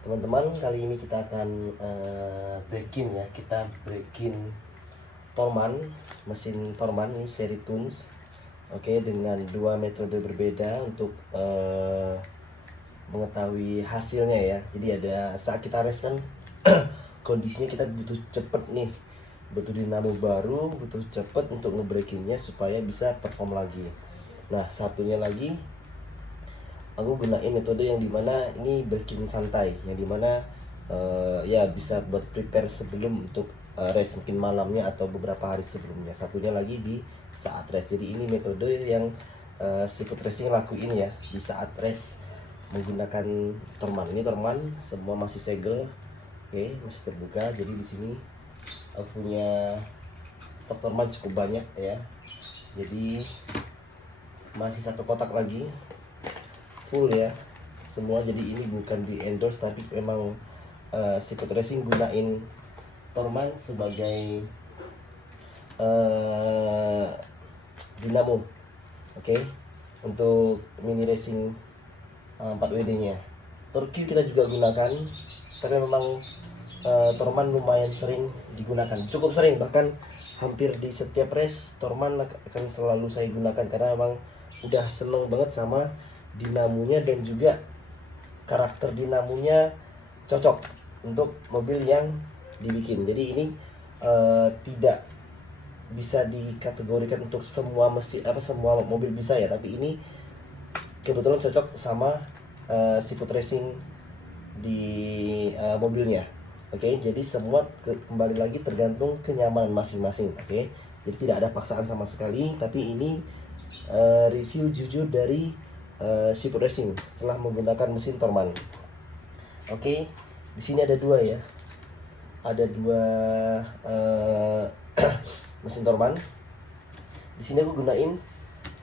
Teman-teman, kali ini kita akan breaking ya. Kita breaking Torman, mesin Torman ini seri Tunes. Oke, dengan dua metode berbeda untuk mengetahui hasilnya ya. Jadi ada saat kita rest kan kondisinya kita butuh cepet nih, butuh dinamo baru, butuh cepet untuk ngebreakingnya supaya bisa perform lagi. Nah, satunya lagi aku gunain metode yang dimana ini breaking santai, yang dimana ya bisa buat prepare sebelum untuk rest, mungkin malamnya atau beberapa hari sebelumnya. Satunya lagi di saat rest. Jadi ini metode yang Secret Racing lakuin ya di saat rest menggunakan Torman. Ini Torman semua masih segel, oke, masih terbuka. Jadi di sini aku punya stok Torman cukup banyak ya. Jadi masih satu kotak lagi full ya semua. Jadi ini bukan di endorse, tapi memang Secret Racing gunain Torman sebagai dinamo, oke, untuk mini racing 4WD nya. Turki kita juga gunakan, tapi memang Torman lumayan sering digunakan, cukup sering, bahkan hampir di setiap race Torman akan selalu saya gunakan karena memang udah seneng banget sama dinamonya dan juga karakter dinamonya cocok untuk mobil yang dibikin. Jadi ini tidak bisa dikategorikan untuk semua mesin semua mobil bisa ya, tapi ini kebetulan cocok sama Secret Racing di mobilnya. Oke, jadi semua kembali lagi tergantung kenyamanan masing-masing. Oke, jadi tidak ada paksaan sama sekali, tapi ini review jujur dari Secret Racing setelah menggunakan mesin Torman. Oke, di sini ada dua ya, ada dua mesin Torman. Di sini aku gunain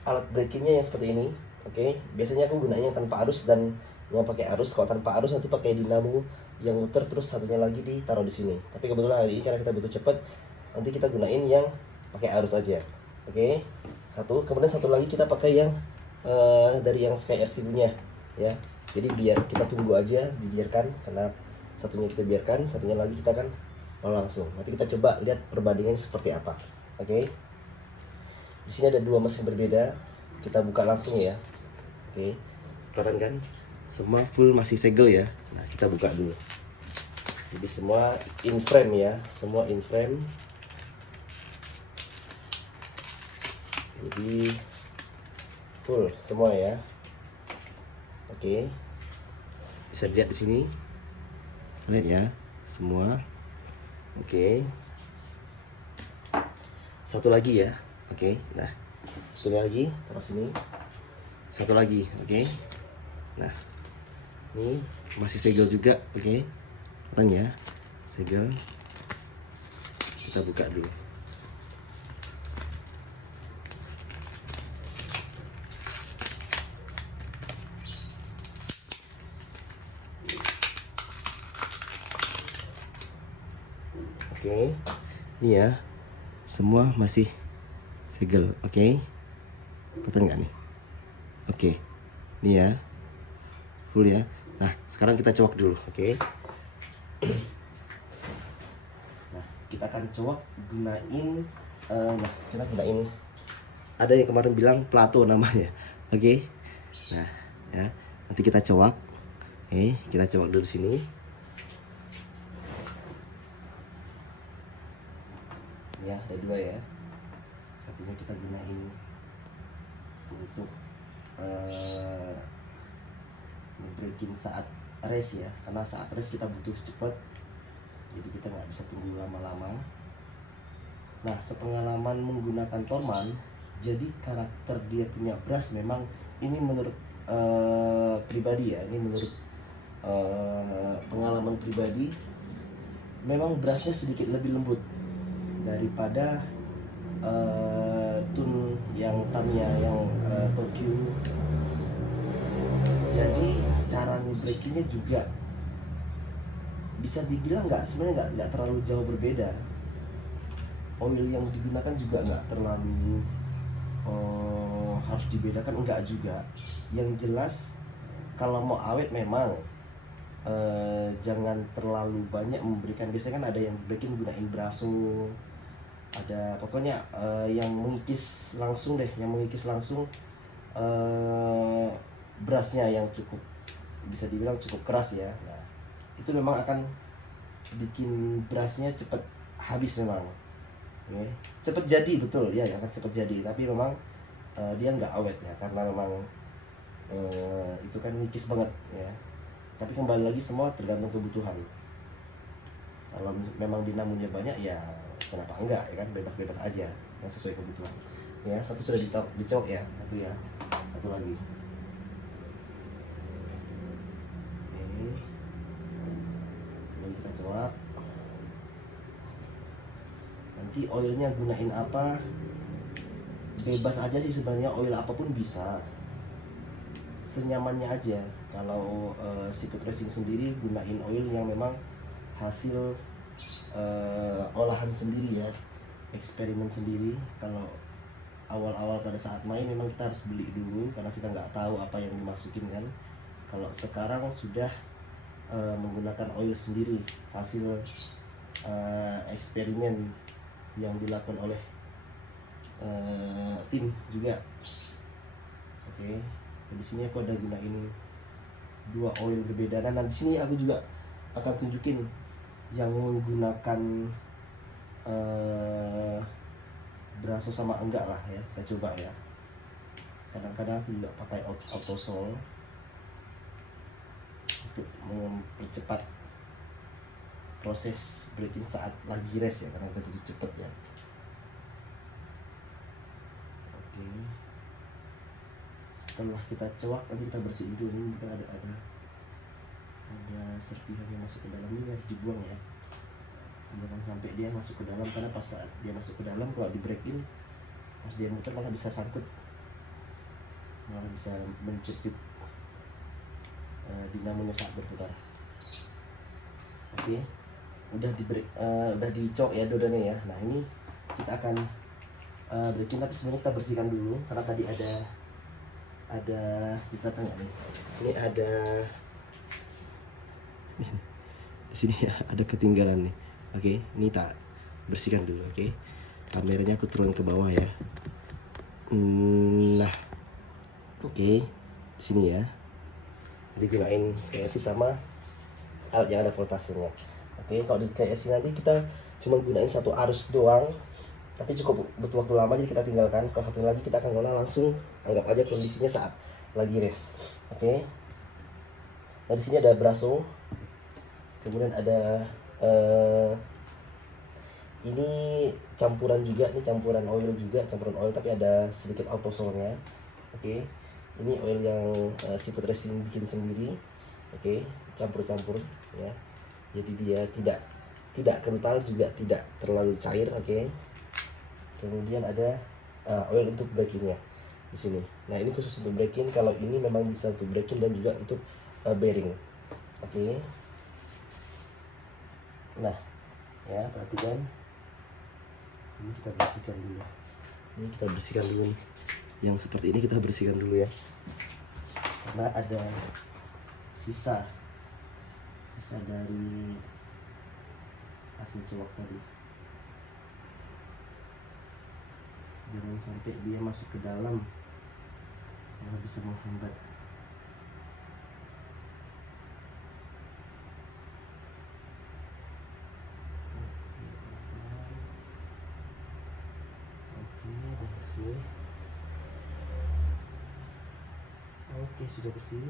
alat breakingnya yang seperti ini. Oke, biasanya aku gunain yang tanpa arus dan yang pakai arus. Kalau tanpa arus nanti pakai dinamo yang muter terus satunya lagi ditaruh di sini. Tapi kebetulan hari ini karena kita butuh cepet, nanti kita gunain yang pakai arus aja. Oke, satu. Kemudian satu lagi kita pakai yang dari yang Sky RC punya ya. Jadi biar kita tunggu aja, dibiarkan, karena satunya kita biarkan, satunya lagi kita kan langsung. Nanti kita coba lihat perbandingan seperti apa. Oke. Di sini ada dua mesin berbeda. Kita buka langsung ya. Oke. Kelihatan kan? Semua full masih segel ya. Nah, kita buka dulu. Jadi semua in frame ya, semua in frame. Jadi full semua ya. Oke. Bisa dilihat di sini. Lihat ya, semua. Oke. Satu lagi ya. Oke. Nah, satu lagi taruh sini. Satu lagi, oke. Nah, ini masih segel juga, oke. Tanya, segel. Kita buka dulu. Oke, ini ya, semua masih segel, oke. Kelihatan nggak nih? Oke, ini ya, full ya. Nah, sekarang kita coak dulu, oke. Nah, kita akan coak gunain, nah, kita gunain, ada yang kemarin bilang Plato namanya, oke. Nah, ya, nanti kita coak, oke. Kita coak dulu sini. Ya, ada dua ya. Satunya kita gunain untuk nge-breaking saat race ya, karena saat race kita butuh cepet, jadi kita nggak bisa tunggu lama-lama. Nah, sepengalaman menggunakan Torman, jadi karakter dia punya brush memang ini menurut pribadi ya, ini menurut pengalaman pribadi, memang brushnya sedikit lebih lembut daripada tune yang Tamiya, yang Tokyo. Jadi cara nge-breakingnya juga bisa dibilang sebenarnya nggak terlalu jauh berbeda. Oil yang digunakan juga nggak terlalu harus dibedakan, enggak juga. Yang jelas kalau mau awet memang jangan terlalu banyak memberikan. Biasanya kan ada yang breaking gunain braso, ada pokoknya yang mengikis langsung deh, yang mengikis langsung brushnya yang cukup, bisa dibilang cukup keras ya. Nah, itu memang akan bikin brushnya cepet habis memang. Okay. Cepet jadi, betul ya, akan cepet jadi, tapi memang dia nggak awet ya, karena memang itu kan ngikis banget ya. Tapi kembali lagi semua tergantung kebutuhan. Kalau memang dinamonya banyak ya kenapa enggak ya kan, bebas-bebas aja yang sesuai kebutuhan. Ya, satu sudah dicok ya, satu ya, satu lagi. Oke, lalu kita coak. Nanti oilnya gunain apa? Bebas aja sih sebenarnya, oil apapun bisa, senyamannya aja. Kalau seafood racing sendiri gunain oil yang memang hasil olahan sendiri ya, eksperimen sendiri. Kalau awal-awal pada saat main memang kita harus beli dulu karena kita nggak tahu apa yang dimasukin kan. Kalau sekarang sudah menggunakan oil sendiri hasil eksperimen yang dilakukan oleh tim juga. Oke, di sini aku ada gunain 2 oil berbeda. Nah, di sini aku juga akan tunjukin yang menggunakan braso sama enggak lah ya. Kita coba ya. Kadang-kadang aku juga pakai autosol untuk mempercepat proses breaking saat lagi rest ya, karena kita butuh cepet ya. Oke, setelah kita coak nanti kita bersihin dulu. Ini kan ada serpihan yang masuk ke dalam, ini harus dibuang ya, jangan sampai dia masuk ke dalam, karena pas saat dia masuk ke dalam kalau di breaking pas dia muter malah bisa sangkut, malah bisa menjepit dinamonya saat berputar. Oke, udah dicok ya dodanya ya. Nah, ini kita akan breaking, tapi sebenarnya kita bersihkan dulu karena tadi ada kita tanya nih, ini ada di sini ya, ada ketinggalan nih. Oke, ini tak bersihkan dulu. Oke, kameranya aku turun ke bawah ya. Nah, oke, di sini ya, digunain SKSI sama alat yang ada voltasenya. Oke, kalau di SKSI nanti kita cuma gunain 1 arus doang, tapi cukup butuh waktu lama, jadi kita tinggalkan. Kalau satu lagi kita akan guna langsung, anggap aja kondisinya saat lagi race. Oke, nah di sini ada braso, kemudian ada ini campuran juga, ini campuran oil juga, campuran oil tapi ada sedikit autosolnya. Oke, ini oil yang seafood racing bikin sendiri. Oke, campur-campur ya, jadi dia tidak kental juga tidak terlalu cair. Oke, kemudian ada oil untuk breakingnya di sini. Nah, ini khusus untuk breaking. Kalau ini memang bisa untuk breaking dan juga untuk bearing. Oke, nah ya, perhatikan ini kita bersihkan dulu. Ini kita bersihkan dulu nih. Yang seperti ini kita bersihkan dulu ya, karena ada sisa dari hasil coak tadi. Jangan sampai dia masuk ke dalam, malah bisa menghambat. Oke, udah bersih. Oke, sudah bersih.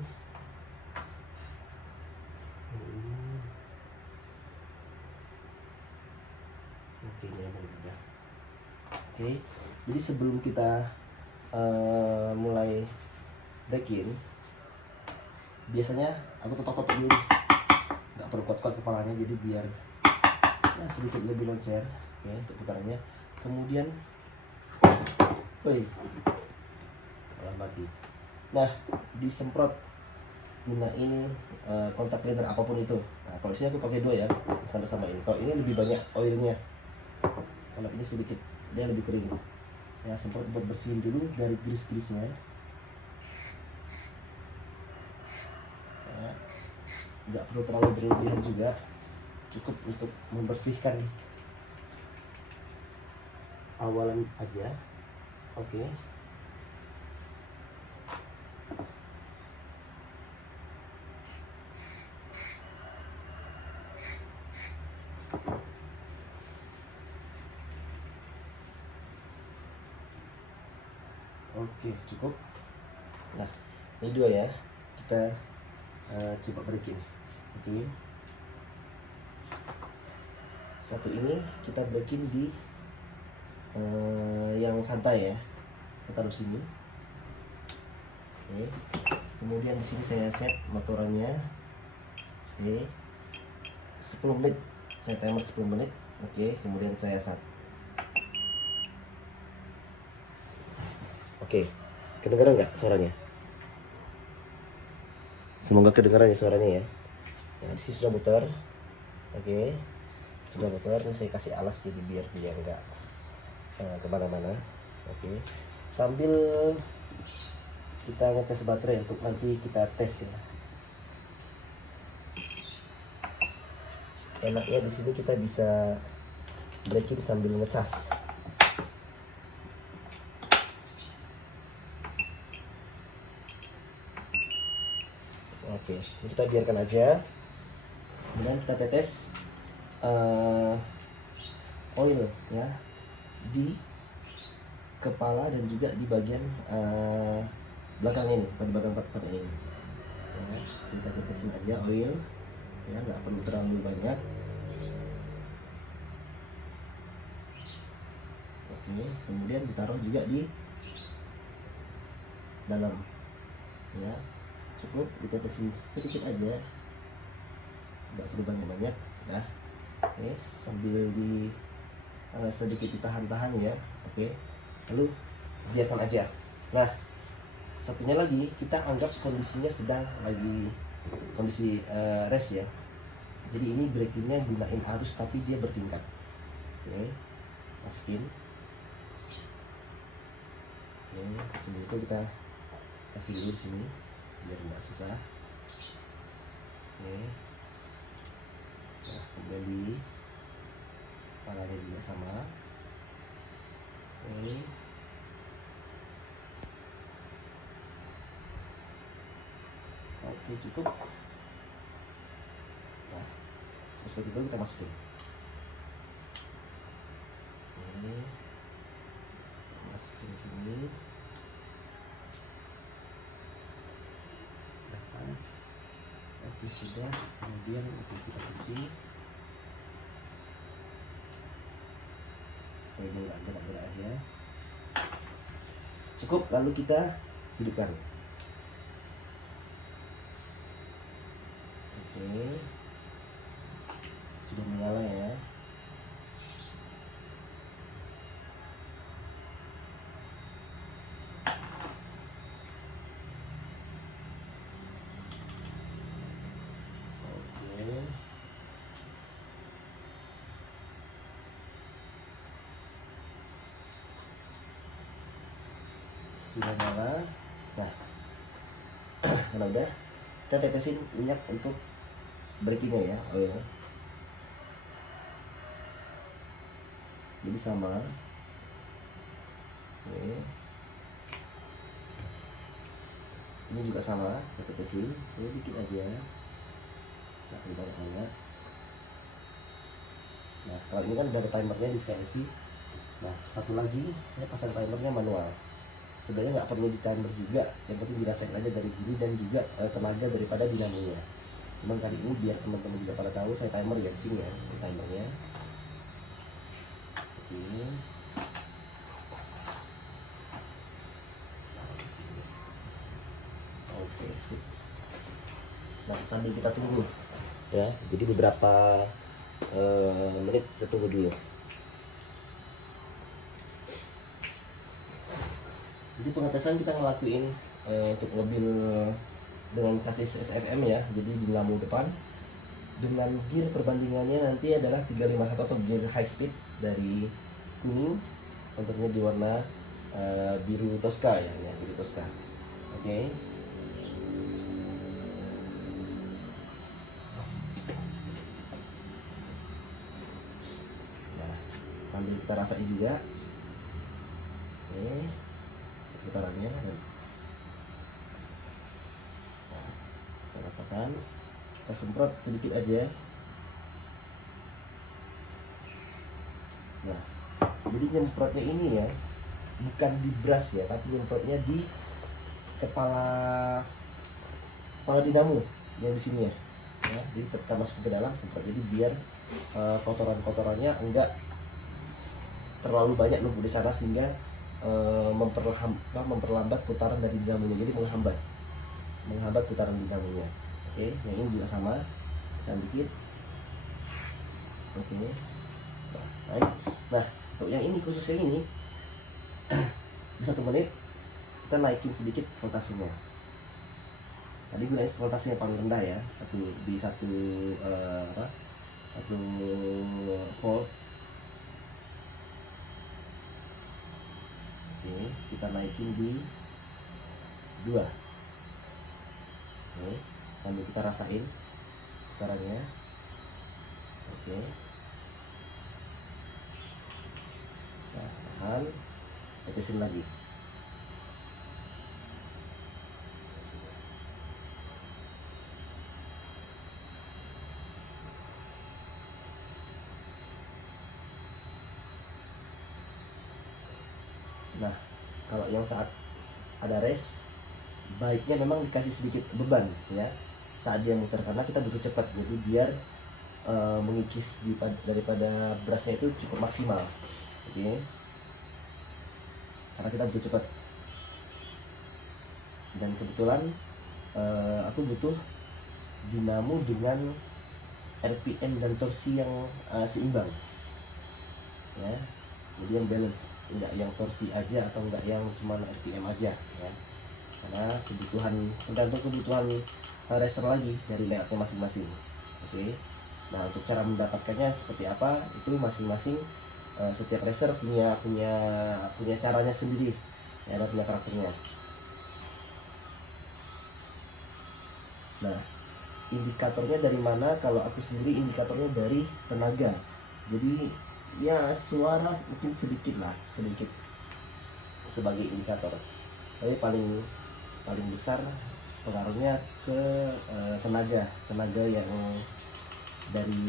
Oke, ini yang berbeda. Oke, jadi sebelum kita mulai breaking, biasanya aku tutup dulu, nggak perlu kuat-kuat kepalanya, jadi biar ya sedikit lebih loncer ya untuk putarannya. Kemudian malah mati. Nah, disemprot gunain kontak cleaner apapun itu. Nah, kalau sini aku pakai 2 ya, karena sama ini. Kalau ini lebih banyak oilnya, kalau ini sedikit dia lebih kering ya. Semprot buat bersihin dulu dari grease-grease-nya ya. nggak perlu terlalu berlebihan juga, cukup untuk membersihkan awalan aja. Oke. Oke, cukup. Nah, ini dua ya, kita coba berikin. Oke, satu ini kita berikin di yang santai ya, saya taruh sini. Oke, kemudian di sini saya set motorannya. Oke, 10 menit, saya timer 10 menit. Oke, kemudian saya start. Oke, kedengaran nggak suaranya? Semoga kedengaran ya suaranya ya. Nah, di sini sudah muter. Oke, sudah muter. Ini saya kasih alas jadi biar dia nggak kemana-mana. Oke, sambil kita ngetes baterai untuk nanti kita tes ya. Enaknya di sini kita bisa braking sambil ngecas. Oke, ini kita biarkan aja. Kemudian kita tetes oil ya di kepala dan juga di bagian belakang ini, pada bagian part ini. Ya, kita tetesin aja oil, ya nggak perlu terlalu banyak. Oke, kemudian ditaruh juga di dalam, ya cukup ditetesin sedikit aja, nggak perlu banyak-banyak ya. Oke, sambil di sedikit ditahan-tahan ya. Oke, lalu biarkan aja. Nah, satunya lagi kita anggap kondisinya sedang lagi kondisi rest ya. Jadi ini brakingnya gunain arus tapi dia bertingkat. Oke, masukin. Oke, sini itu kita kasih dulu di sini biar nggak susah. Oke, nah, kemudian di kepalanya juga sama. Oke, oke cukup. Nah, seperti itu kita masukin. Oke, masukin di sini. Lepas. Oke sudah. Kemudian oke, kita kunci supaya dia nggak gerak-gerak aja. Cukup, lalu kita hidupkan. Oke, sudah menyala ya. Oke, sudah nyala. Nah, kalau udah, kita tetesin minyak untuk brakingnya ya, oil. Jadi sama. Oke, ini juga sama, kita tetesin sedikit aja, nggak perlu banyak-banyak. Nah, kalau ini kan udah ada timernya diskresi. Nah, satu lagi saya pasang timernya manual. Sebenarnya nggak perlu di timer juga, yang penting dirasain aja dari gini dan juga tenaga daripada dinamonya. Cuman kali ini biar teman-teman juga pada tahu, saya timer ya di sini ya, timernya. Oke. Oke, sip. Nah, sambil kita tunggu ya, jadi beberapa menit kita tunggu dulu. Jadi pengetesan kita ngelakuin untuk mobil dengan chassis SRM ya, jadi dinamo depan dengan gear perbandingannya nanti adalah 351 atau gear high speed dari kuning, tentunya di warna biru Tosca ya, biru Tosca. Oke. sambil kita rasain juga. Oke, putarannya. Nah, kita rasakan, kita semprot sedikit aja. Nah, jadi nyemprotnya ini ya bukan di brush ya, tapi nyemprotnya di kepala dinamo yang di sini ya. Jadi kita masuk ke dalam semprot, jadi biar kotoran-kotorannya enggak terlalu banyak numpuk di sana sehingga memperlambat putaran dari dinamonya, jadi menghambat putaran dinamonya. Oke, yang ini juga sama, tekan dikit. Oke, nah untuk yang ini khusus yang ini di 1 menit kita naikin sedikit voltasenya. Tadi gunain voltasenya paling rendah ya, satu volt. Oke, kita naikin di 2. Oke, sambil kita rasain putarannya. Oke, nah, tahan, tetesin lagi. Nah, kalau yang saat ada rest, baiknya memang dikasih sedikit beban ya saat dia muter, karena kita butuh cepat, jadi biar mengikis daripada brushnya itu cukup maksimal. Oke, karena kita butuh cepat, dan kebetulan aku butuh dinamo dengan RPM dan torsi yang seimbang ya, jadi yang balance, enggak yang torsi aja atau enggak yang cuma RPM aja ya, karena tergantung kebutuhan racer lagi dari layoutnya masing-masing. Oke, nah untuk cara mendapatkannya seperti apa itu masing-masing setiap racer punya caranya sendiri ya, punya karakternya. Nah, indikatornya dari mana? Kalau aku sendiri indikatornya dari tenaga, jadi ya suara mungkin sedikit sebagai indikator, tapi paling besar pengaruhnya ke tenaga yang dari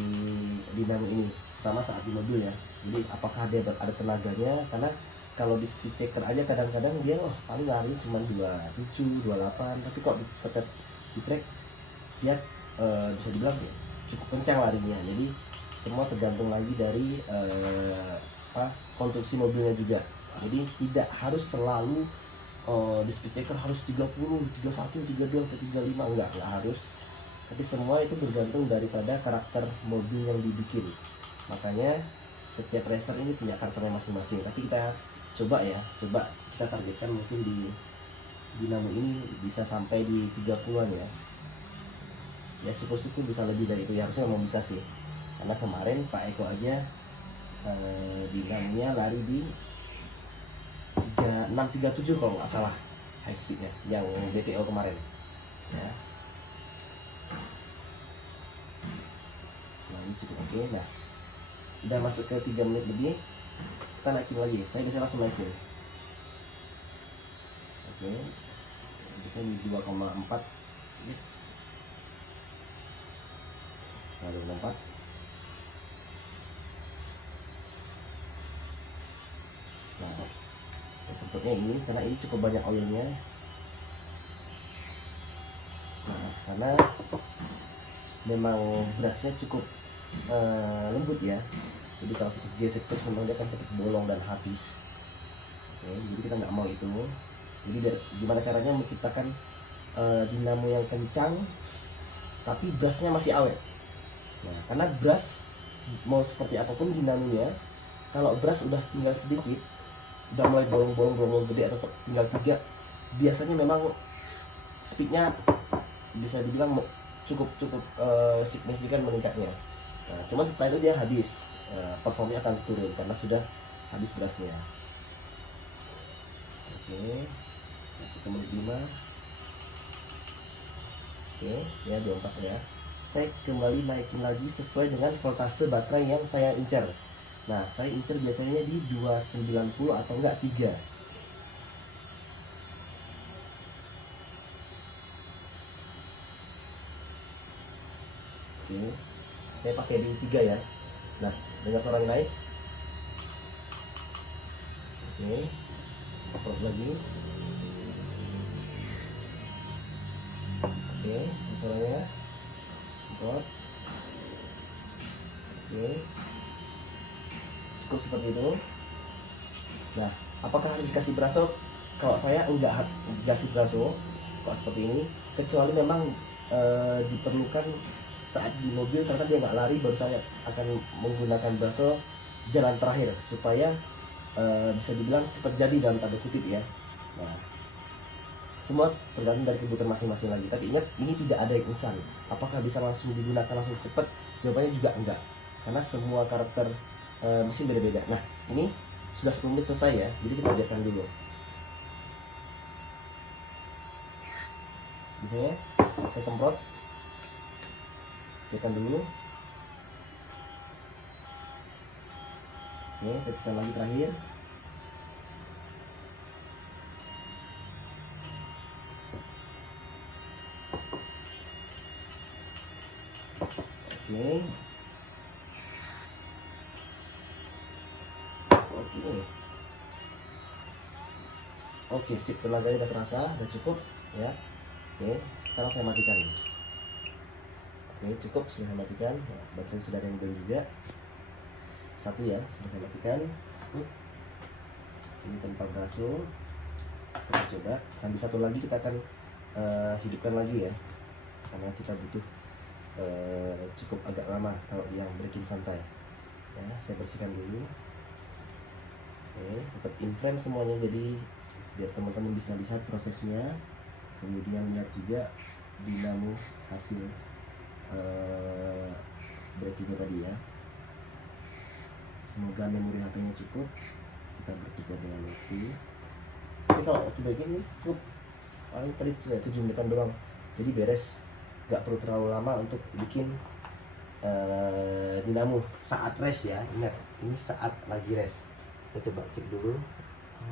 dinamo ini, terutama saat di mobil ya. Jadi apakah dia ada tenaganya, karena kalau di speed checker aja kadang-kadang dia paling lari cuma 27, 28, tapi kok di setel di track dia bisa dibilang ya cukup kencang larinya. Jadi semua tergantung lagi dari konstruksi mobilnya juga. Jadi tidak harus selalu di speed checker harus 30, 31, 32, 35, enggak harus. Tapi semua itu bergantung daripada karakter mobil yang dibikin. Makanya setiap racer ini punya karakternya masing-masing. Tapi kita coba kita targetkan mungkin di dinamo ini bisa sampai di 30-an ya. Ya syukur-syukur bisa lebih dari itu ya, harusnya memang bisa sih. Karena kemarin Pak Eko aja dinamonya lari di 3637 kalau nggak salah high speednya yang BTO kemarin ya. Nah ini cukup oke. Nah udah masuk ke 3 menit lebih, kita naikin lagi. Saya bisa langsung naikin. Oke, bisa di 2,4. Yes, lalu 4. Nah saya semprotnya ini karena ini cukup banyak oilnya. Nah karena memang brushnya cukup lembut ya, jadi kalau kita gesek terus memang dia akan cepat bolong dan habis. Oke, jadi kita nggak mau itu. Jadi gimana caranya menciptakan dinamo yang kencang tapi brushnya masih awet. Nah karena brush mau seperti apapun dinamonya, kalau brush udah tinggal sedikit, udah mulai bolong gede atau tinggal 3, biasanya memang speednya bisa dibilang cukup signifikan meningkatnya. Nah, cuma setelah itu dia habis, performnya akan turun karena sudah habis brushnya. Oke, masih ke menit 5. Oke, ya 24 ya. Saya kembali naikin lagi sesuai dengan voltase baterai yang saya incar. Nah, saya incer biasanya di 290 atau enggak 3. Oke, saya pakai di 3 ya. Nah, dengan suara yang naik. Oke, semprot lagi. Oke, suaranya semprot. Oke, cukup seperti itu. Nah, apakah harus dikasih braso? Kalau saya enggak dikasih braso kok seperti ini, kecuali memang diperlukan saat di mobil ternyata dia nggak lari, baru saya akan menggunakan braso jalan terakhir supaya bisa dibilang cepat jadi dalam tanda kutip ya. Nah, semua tergantung dari kebutuhan masing-masing lagi. Tapi ingat, ini tidak ada yang instan. Apakah bisa langsung digunakan langsung cepat? Jawabannya juga enggak, karena semua karakter mesin beda-beda. Nah, ini sudah 10 menit selesai ya, jadi kita biarkan dulu. Biasanya saya semprot, biarkan dulu. Oke, tekan lagi terakhir. Oke. Oke, sip, tenaganya udah terasa, udah cukup ya. Oke, sekarang saya matikan. Oke, cukup, sudah saya matikan. Nah, baterai sudah ada yang belum juga. Satu ya, sudah saya matikan. Ini tanpa braso. Kita coba. Sambil satu lagi kita akan hidupkan lagi ya, karena kita butuh cukup agak lama kalau yang breaking santai. Ya, saya bersihkan dulu. Oke, tetap in frame semuanya, jadi biar teman-teman bisa lihat prosesnya, kemudian lihat juga dinamo hasil breakingnya tadi ya. Semoga memori HP-nya cukup. Kita berpikir dengan waktu. Tapi kalau waktu breaking ini cukup, paling tadi 7 menitan doang, jadi beres, nggak perlu terlalu lama untuk bikin dinamo saat rest ya. Ingat, ini saat lagi rest. Kita coba cek dulu.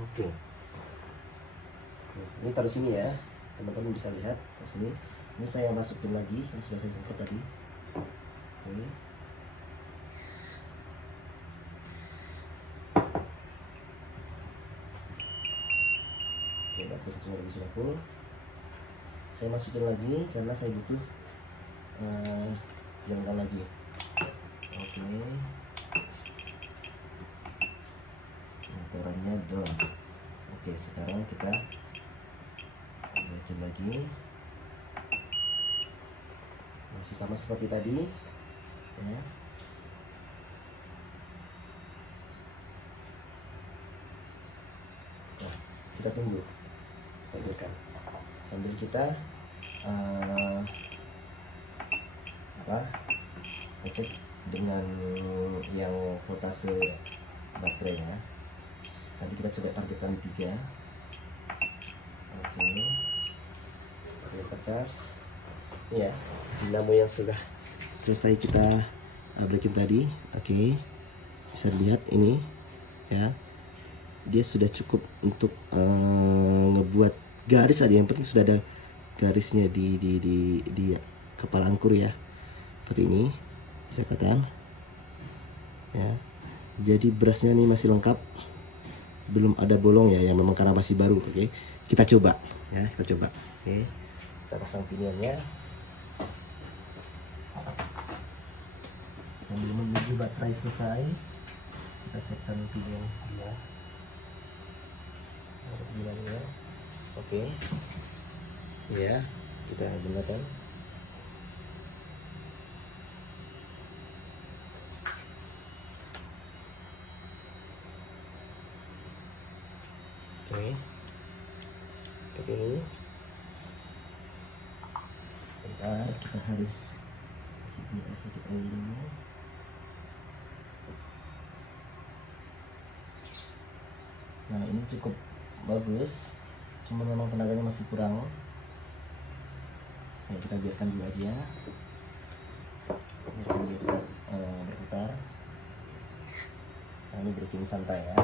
Oke. Ini taruh sini ya, teman-teman bisa lihat taruh sini. Ini saya masukin lagi yang sudah saya semprot tadi. Oke. Oke, baterai satunya lagi sudah full. Saya masukin lagi karena saya butuh jalankan lagi. Oke. Motorannya down. Oke, sekarang kita lanjut lagi. Masih sama seperti tadi ya. Nah, kita tunggu, kita biarkan sambil kita ngecek dengan yang voltase baterai ya. Tadi kita coba targetkan di 3. Oke, kita charge ya. Dinamo yang sudah selesai kita breaking tadi. Oke, bisa dilihat ini ya, dia sudah cukup untuk ngebuat garis aja. Yang penting sudah ada garisnya di kepala angkur ya, seperti ini bisa kelihatan ya. Jadi brushnya nih masih lengkap, belum ada bolong ya, yang memang karena masih baru. Oke, kita coba ya, kita coba. Oke, kita pasang pinionnya sambil menunggu baterai selesai. Kita siapkan pinion dia. Ya. Oke ya, kita gunakan. Oke, seperti ini. Bentar, kita harus kasih sedikit air dulu. Nah, ini cukup bagus, cuma memang tenaganya masih kurang. Ya, kita biarkan dulu aja, biarkan dia tetap berputar. ini breaking santai ya.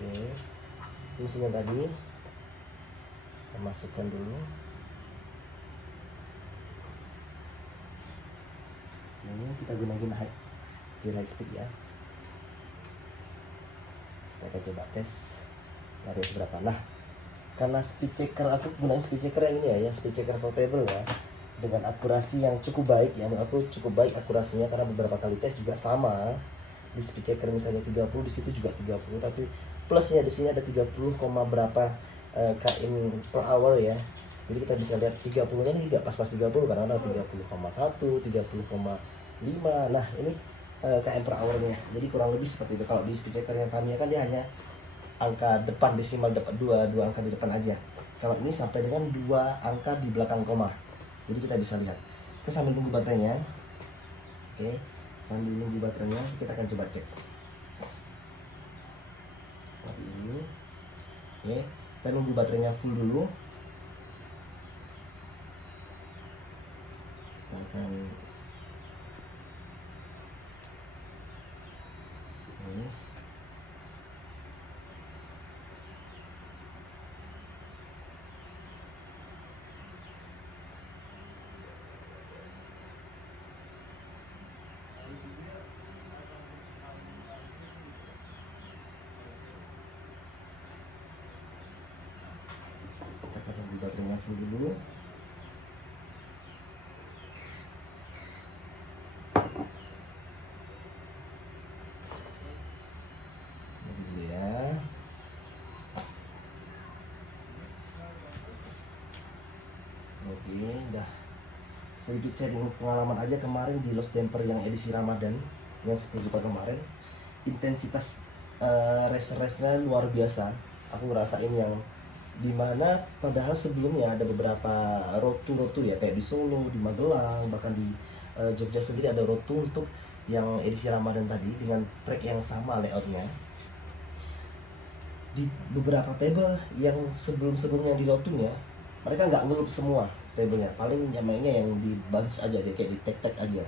Oke, mesinnya tadi kita masukkan dulu. Ini kita gunakan high speed ya. Kita akan coba tes lari seberapa. Nah, karena speed checker, aku gunain speed checker yang ini ya, speed checker portable ya, dengan akurasi yang cukup baik ya. Menurut aku cukup baik akurasinya, karena beberapa kali tes juga sama. Di speed checker misalnya 30, di situ juga 30, tapi plusnya di sini ada 30, berapa km per hour ya. Jadi kita bisa lihat 30 nya ini tidak pas-pas 30, karena ada 30,1, 30,5. Nah, ini km per hournya. Jadi kurang lebih seperti itu. Kalau di speed checker yang Tamiya kan dia hanya angka depan, desimal depan, dua angka di depan aja. Kalau ini sampai dengan 2 angka di belakang koma. Jadi kita bisa lihat. Kita sambil nunggu baterainya. Oke, sambil nunggu baterainya kita akan coba cek. Seperti ini. Oke, kita nunggu baterainya full dulu. Kita akan ini. Baterainya full dulu. Dulu ya. Oke, udah sedikit sharing pengalaman aja kemarin di Lost Damper yang edisi Ramadan yang 10 juta kemarin. Intensitas race-nya luar biasa. Aku ngerasain yang dimana padahal sebelumnya ada beberapa rotu ya, kayak di Solo, di Magelang, bahkan di Jogja sendiri ada rotu untuk yang edisi Ramadan tadi dengan track yang sama layoutnya. Di beberapa table yang sebelumnya di rotu ya, mereka nggak ngelup semua tablenya, paling mainnya yang di bunch aja deh, kayak di tek aja.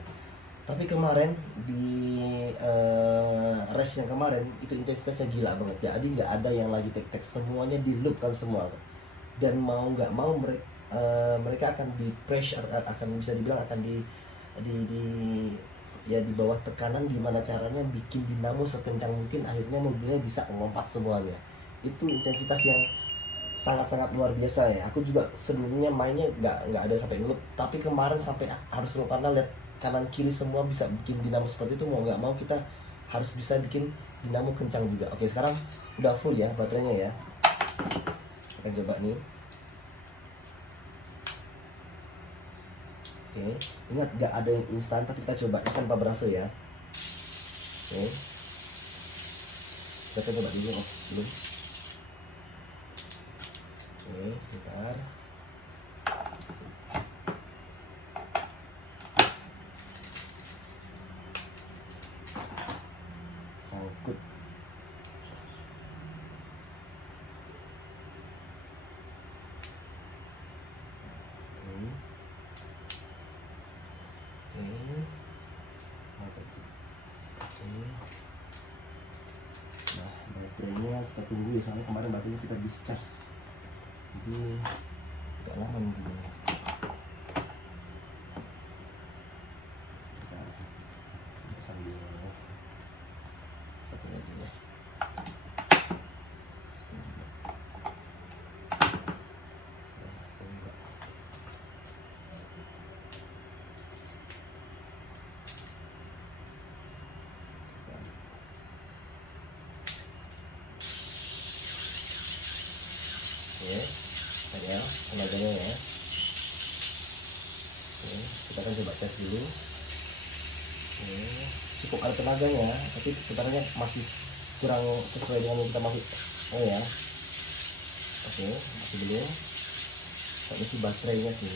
Tapi kemarin di race yang kemarin itu intensitasnya gila banget, jadi nggak ada yang lagi tek semuanya di loop kan semua. Dan mau nggak mau mereka akan di pressure, akan bisa dibilang akan di ya di bawah tekanan, gimana caranya bikin dinamo sekencang mungkin, akhirnya mobilnya bisa melompat semuanya. Itu intensitas yang sangat-sangat luar biasa ya. Aku juga sebelumnya mainnya nggak ada sampai ngelup, tapi kemarin sampai harus ngelup karena lihat kanan kiri semua bisa bikin dinamo seperti itu. Mau nggak mau kita harus bisa bikin dinamo kencang juga. Oke, sekarang udah full ya baterainya ya. Kita coba nih. Oke, ingat nggak ada yang instan, tapi kita coba ikan Pabraso ya. Oke, kita coba dulu belum. Oke, bentar. Sangkut. Nah, baterainya kita tunggu ya, soalnya kemarin baterainya kita discharge, jadi agak lama nunggunya. Kita sambil satu lagi ya. Oke, ya, tenaganya ya. Oke, kita akan coba tes dulu. Oke, cukup ada tenaganya, tapi sebenarnya masih kurang sesuai dengan yang kita mau. Oh ya, oke, masih belum. Tapi si baterainya sih.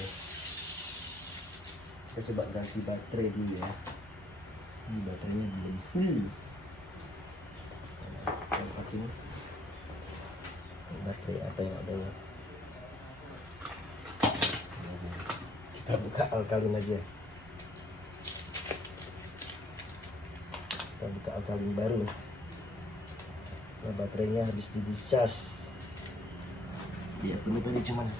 Kita coba ganti baterai dulu ya. Ini baterainya belum full. Saya pakai baterai apa yang ada ya. Kita buka alkalin aja. Kita buka alkalin baru. Nah, baterainya habis di discharge. Dia penuh tadi cuma 1,5.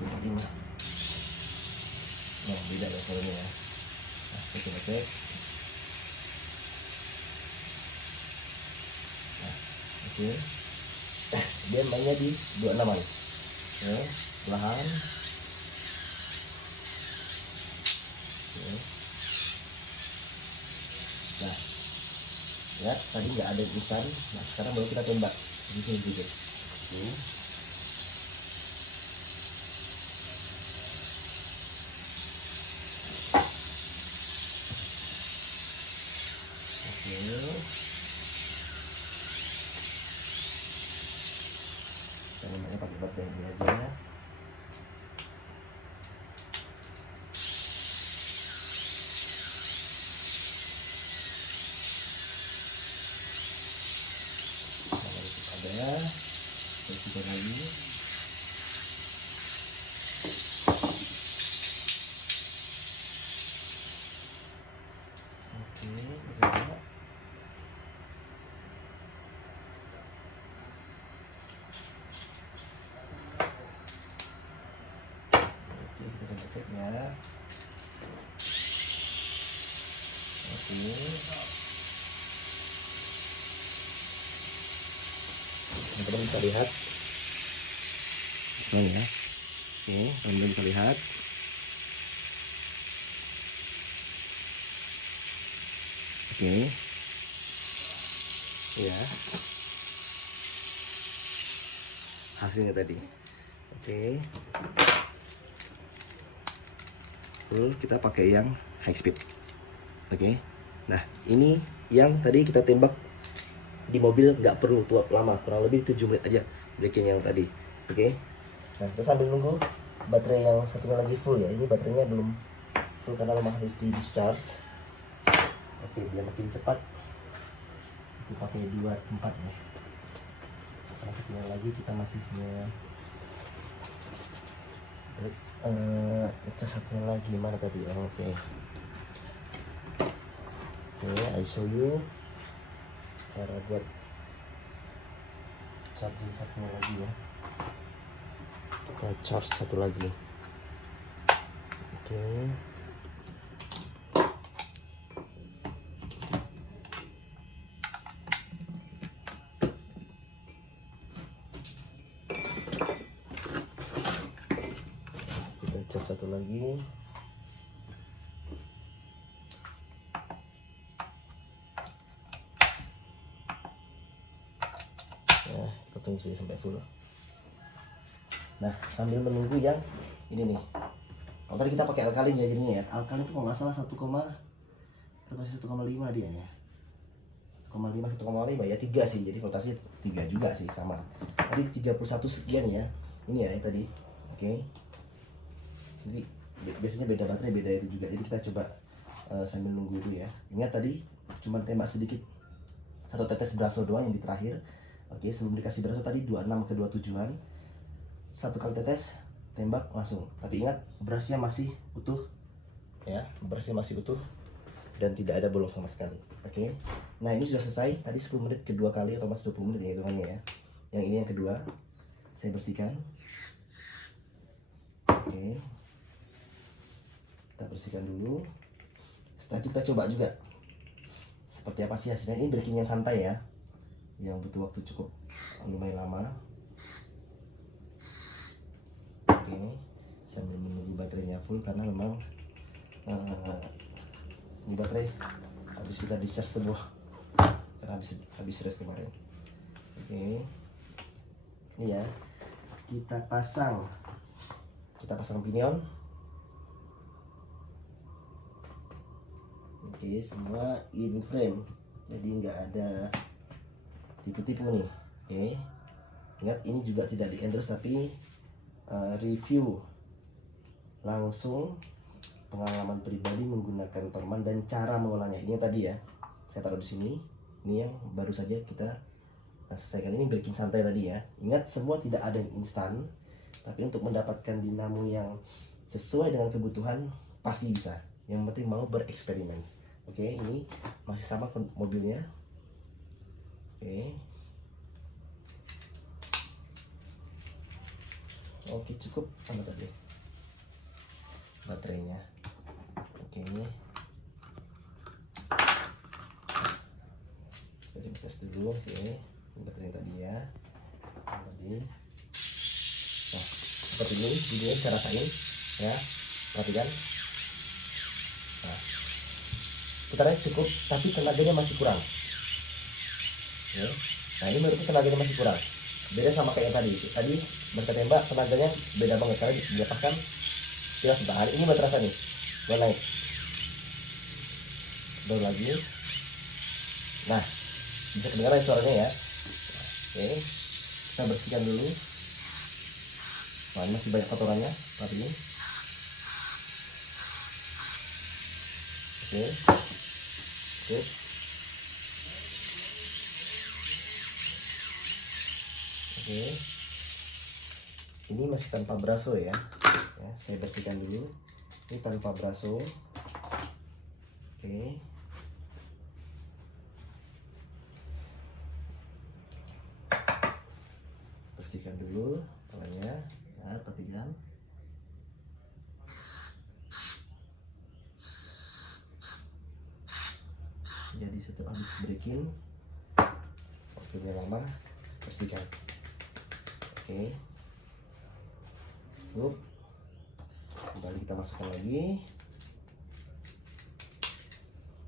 Nah, beda ya caranya ya. Nah, kita coba cek. Nah, oke. Dia mainnya di 26-an. Oke, perlahan. Oke. Nah, ya tadi nggak ada instan. Nah, sekarang baru kita tembak di sini juga. Oke. Kita nembaknya pakai baterai ini aja. Ada kita lagi. Oke, kita cek ya. Oke. Teman-teman bisa lihat. Oh ya. Oke, teman-teman bisa lihat. Oke. Ya. Hasilnya tadi. Oke. Lalu kita pakai yang high speed. Oke. Nah, ini yang tadi kita tembak di mobil, nggak perlu lama, kurang lebih 7 menit aja breaking yang tadi. Oke. Nah, kita sambil nunggu baterai yang satunya lagi full ya. Ini baterainya belum full karena memang harus di discharge. Oke, biar makin cepat kita pakai 2 tempat ya. Karena satunya lagi kita masih cas satunya lagi mana tadi? Oke. Oke, I show you cara buat charging satunya lagi ya. Kita charge satu lagi. Oke. Kita charge satu lagi. Kita tunggu sampai full. Nah, sambil menunggu yang ini nih. Kalau tadi kita pakai alkalin ya jadinya ya. Alkalin itu kalau nggak salah 1,5 dia ya. 1,5 1,5 ya 3 sih. Jadi voltasenya 3 juga sih sama. Tadi 31 sekian ya. Ini ya tadi. Oke. Jadi biasanya beda baterai beda itu juga. Jadi kita coba sambil nunggu itu ya. Ingat tadi cuma tembak sedikit. 1 tetes braso doang yang di terakhir. Oke, sebelum dikasih braso tadi 26 ke 27-an. 1 kali tetes, tembak langsung. Tapi ingat, brushnya masih utuh ya, brushnya masih utuh dan tidak ada bolong sama sekali. Oke. Nah, ini sudah selesai. Tadi 10 menit kedua kali atau mas 20 menit ya hitungannya ya. Yang ini yang kedua. Saya bersihkan. Oke. Kita bersihkan dulu. Setelah itu kita coba juga seperti apa sih hasilnya. Ini breaking yang santai ya, yang butuh waktu cukup lumayan lama. Oke, sambil menunggu baterainya full karena memang ini baterai habis kita discharge semua karena habis rest kemarin. Oke, ini ya kita pasang pinion. Oke, semua in frame, jadi nggak ada tipu-tipu nih. Oke, ingat ini juga tidak di endorse tapi review langsung pengalaman pribadi menggunakan Torman dan cara mengolahnya. Ini tadi ya saya taruh di sini. Ini yang baru saja kita selesaikan. Ini breaking santai tadi ya. Ingat, semua tidak ada yang instan, tapi untuk mendapatkan dinamo yang sesuai dengan kebutuhan pasti bisa. Yang penting mau bereksperimen. Oke, ini masih sama mobilnya. Oke, cukup sama tadi baterainya. Oke, kita tes dulu. Oke, ini baterai tadi ya, tadi. Nah, seperti ini videonya saya rasain ya, perhatikan. Nah, putarannya cukup, tapi tenaganya masih kurang. Oke. Nah, ini menurutku tenaganya masih kurang. Beda sama kayak yang tadi baterai tembak tenaganya beda banget karena dilepaskan kita tahan. Ini baterai terasa nih, gue naik baru lagi. Nah, bisa kedengaran suaranya ya. Oke, kita bersihkan dulu. Nah, ini masih banyak kotorannya saat ini. Oke, oke. Oke, ini masih tanpa braso ya. Saya bersihkan dulu. Ini tanpa braso. Oke, bersihkan dulu tolanya. Nah, perhatikan. Jadi setelah habis breaking, waktunya lama, bersihkan. Oke, kembali kita masukkan lagi.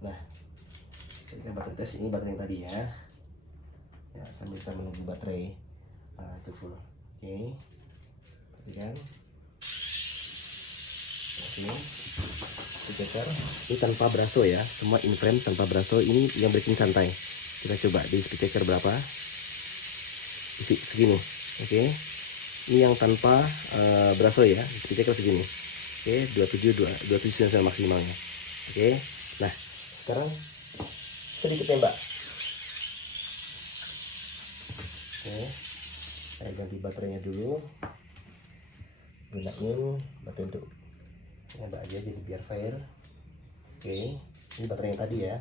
Nah, ini baterai tes, ini baterai yang tadi ya. Ya, sambil kita menunggu baterai itu full. Oke, perhatikan. Oke, speaker ini tanpa braso ya, semua in frame tanpa braso. Ini yang breaking santai. Kita coba di speaker berapa? Segini. Oke, ini yang tanpa braso ya, speaker segini. Oke, 27 maksimalnya. Oke, nah sekarang sedikit tembak. Oke, saya ganti baterainya dulu. Gunain baterai untuk tembak aja jadi biar fair. Oke, ini baterai yang tadi ya,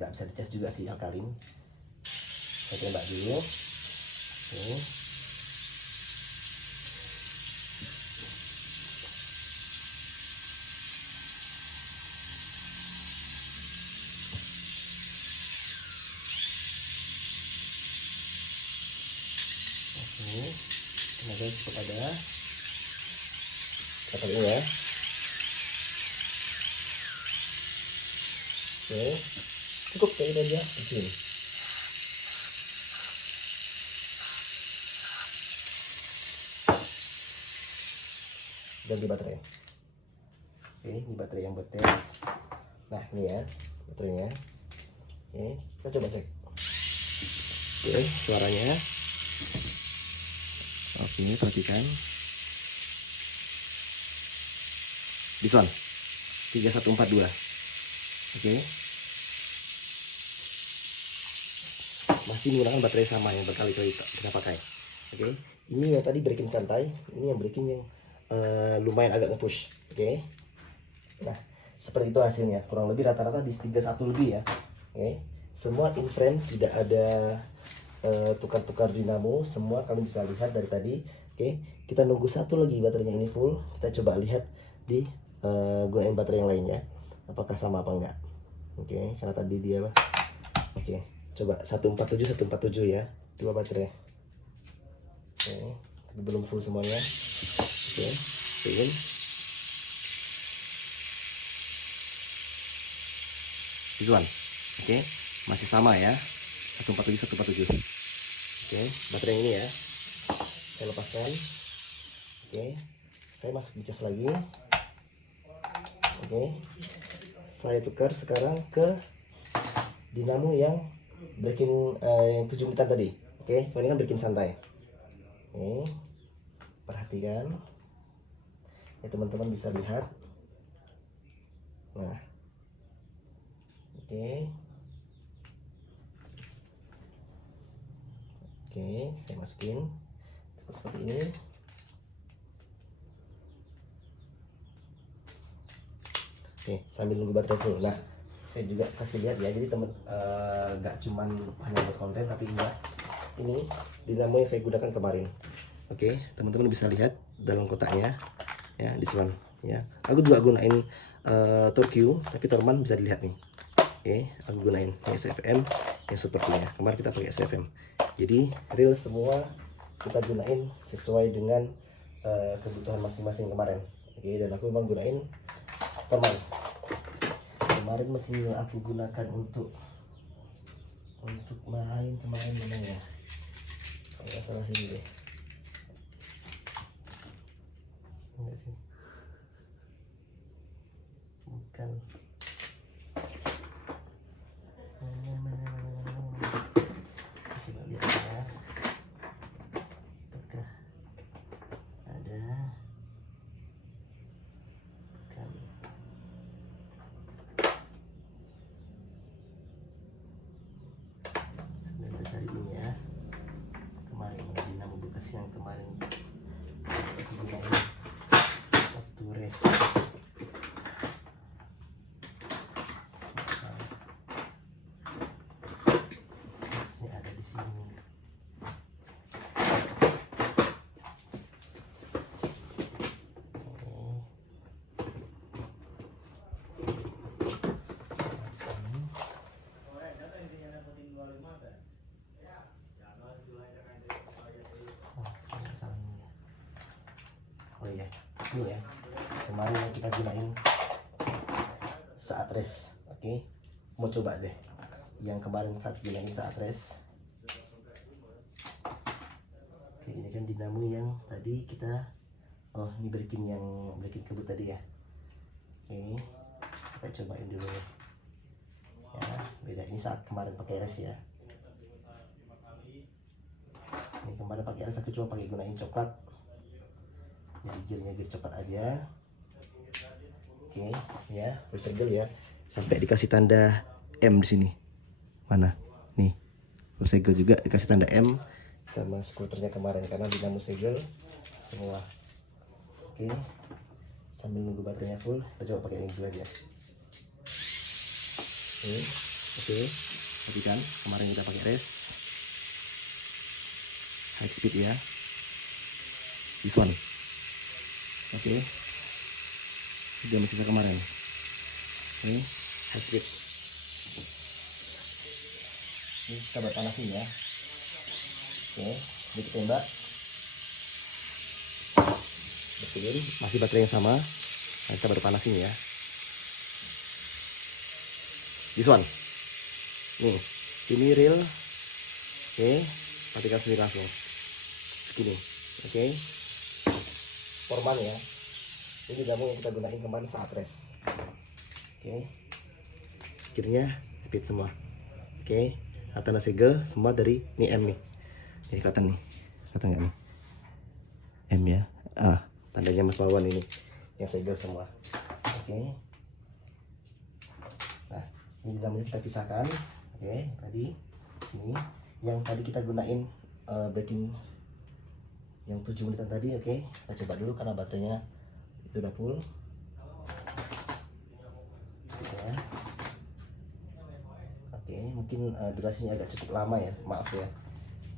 nggak bisa dicas juga sih, alkalin. Saya tembak dulu. Oke. Tenaga cukup ada. Kita ini ya. Oke, cukup kayak ini aja di sini. Ganti baterai. Oke, ini baterai yang buat tes. Nah, ini ya baterainya. Oke, kita coba cek. Oke, suaranya. Oke, perhatikan. This one 3142. Oke, masih menggunakan baterai sama yang berkali-kali kita pakai. Oke, ini yang tadi breaking santai, ini yang breaking yang lumayan agak nge-push. Oke, nah seperti itu hasilnya, kurang lebih rata-rata di 31 lebih ya. Oke, semua in frame, tidak ada tukar-tukar dinamo, semua kalian bisa lihat dari tadi. Oke, kita nunggu satu lagi baterainya ini full, kita coba lihat di gunain baterai yang lainnya apakah sama apa enggak. Oke, karena tadi dia oke, coba 147 ya, dua baterai. Oke, tapi belum full semuanya. Oke, ingin tujuan. Oke, masih sama ya, 147. Oke, baterai ini ya, saya lepaskan. Oke, saya masuk di cas lagi. Oke, saya tukar sekarang ke dinamo yang breaking yang 7 menitan tadi. Oke, ini kan breaking santai. Oke, perhatikan ya teman-teman, bisa lihat. Nah, oke, saya masukin seperti ini. Oke, sambil nunggu baterai full. Nah, saya juga kasih lihat ya. Jadi teman nggak cuman hanya buat konten, tapi juga ini dinamo yang saya gunakan kemarin. Oke, teman-teman bisa lihat dalam kotaknya ya, di one ya. Aku juga gunain Torque, tapi Torman bisa dilihat nih. Oke, aku gunain SFM yang sepertinya. Kemarin kita pakai SFM. Jadi reel semua kita gunain sesuai dengan kebutuhan masing-masing kemarin. Oke, dan aku memang gunain Torman. Kemarin mesin yang aku gunakan untuk main kemarin mana ya? Kalau nggak salah ini deh. Enggak sih. Bukan. Coba lihat ya. Apakah ada? Bukan. Sebentar kita cari ini ya. Kemarin dinamo bekas yang kemarin aku gunain waktu race. Ada di sini. Oh iya, ini ya kemarin yang kita gunain saat race. Oke, mau coba deh yang kemarin saat gunain saat race. Oke, ini kan dinamo yang tadi kita, oh ini breaking kebut tadi ya. Oke, kita cobain dulu ya, beda. Ini saat kemarin pakai race ya. Ini kemarin pakai race aku cuma pakai gunain coklat, jadi gearnya gear coklat aja. Oke ya, segel ya, sampai dikasih tanda M di sini. Mana nih, segel juga dikasih tanda M sama skuternya kemarin karena dinamo segel semua. Oke, sambil nunggu baterainya full, kita coba pakai yang dulu aja. Oke, tadi kan kemarin kita pakai race high speed ya, this one. Oke, dia masih kemarin. Ini high speed. Ini kita berpanasin ya. Oke, sedikit tembak. Betul, masih baterai yang sama. Nah, kita berpanasin ya. This one. Nih, ini reel. Oke, matikan sendiri langsung. Segini. Oke. Forman ya. Ini dinamo yang kita gunain kemarin saat race. Oke. Gearnya speed semua. Oke. Tanda segel semua dari ini M nih. Jadi kelihatan nih. Kelihatan nggak nih? M ya. Tandanya Mas Wawan ini yang segel semua. Oke. Nah, ini dinamonya kita pisahkan. Oke, tadi sini yang tadi kita gunain breaking yang 7 menitan tadi. Oke, kita coba dulu karena baterainya itu udah full ya. Oke, mungkin durasinya agak cukup lama ya, maaf ya,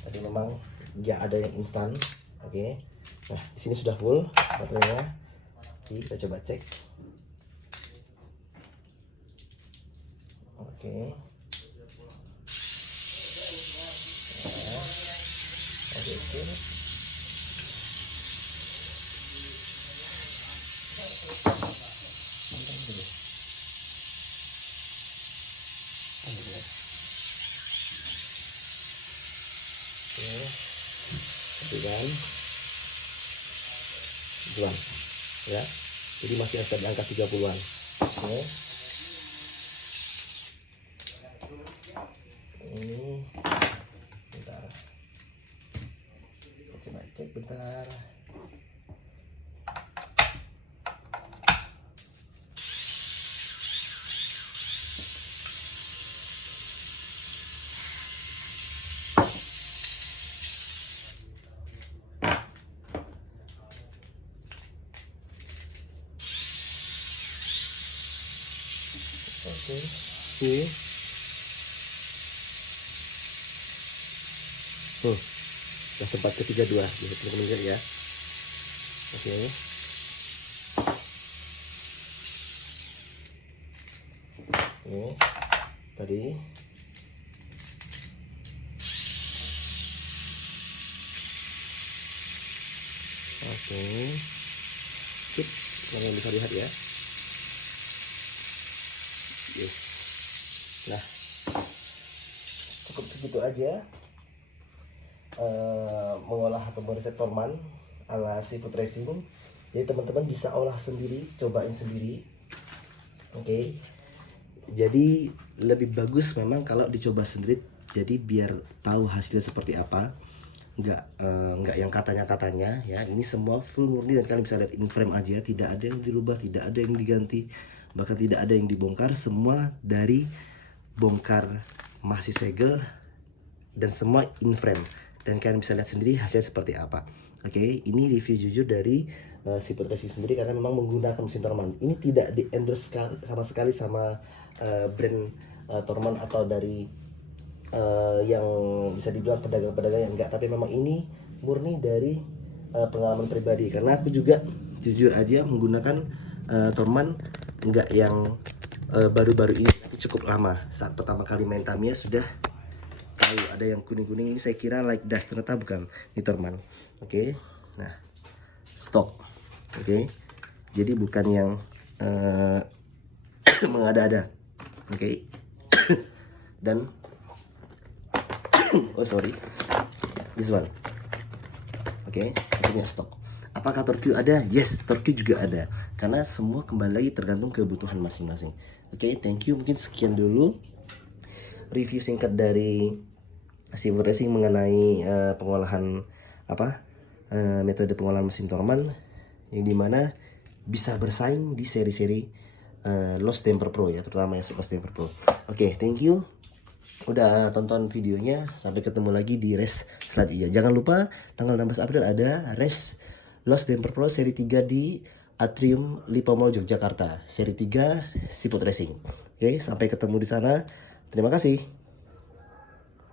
tapi memang dia ada yang instan. Oke, nah di sini sudah full baterainya. Oke, kita coba cek. Oke, oke. Kan bulan ya, jadi masih ada di angka 30-an. Oke. Ini bentar, kita coba cek bentar. Oke, Ini. Udah tempat ketiga 2, jadi teman-teman ya. Oke. Oke. Tadi. Oke. Sip, kalian bisa lihat ya. Yes. Nah, cukup segitu aja. Mengolah atau meresep torman ala seafood racing. Jadi teman-teman bisa olah sendiri, cobain sendiri. Oke. Jadi lebih bagus memang kalau dicoba sendiri. Jadi biar tahu hasilnya seperti apa. Nggak yang katanya ya. Ini semua full murni dan kalian bisa lihat in frame aja. Tidak ada yang dirubah, tidak ada yang diganti, bahkan tidak ada yang dibongkar. Semua dari bongkar masih segel dan semua in frame. Dan kalian bisa lihat sendiri hasilnya seperti apa. Oke, ini review jujur dari seafood racing sendiri karena memang menggunakan mesin Torman. Ini tidak di endorse sama sekali sama brand Torman atau dari yang bisa dibilang pedagang-pedagang yang enggak, tapi memang ini murni dari pengalaman pribadi karena aku juga jujur aja menggunakan Torman enggak yang baru-baru ini, tapi cukup lama. Saat pertama kali main Tamiya sudah tahu ada yang kuning-kuning, ini saya kira like dust, ternyata bukan, ini Torman. Oke. Nah, stok. Oke. Jadi bukan yang mengada-ada. Oke. Dan oh sorry, this one. Oke, punya stok. Apakah torque ada? Yes, torque juga ada. Karena semua kembali lagi tergantung kebutuhan masing-masing. Oke, thank you. Mungkin sekian dulu review singkat dari seafood racing mengenai pengolahan metode pengolahan mesin Torman yang dimana bisa bersaing di seri-seri Lost Temper Pro ya, terutama yang Lost Temper Pro. Oke, thank you udah tonton videonya. Sampai ketemu lagi di race selanjutnya. Jangan lupa tanggal 16 April ada race Lost Temper Pro seri 3 di Atrium Lipo Mall Yogyakarta, seri 3 seafood racing. Oke, sampai ketemu di sana. Terima kasih.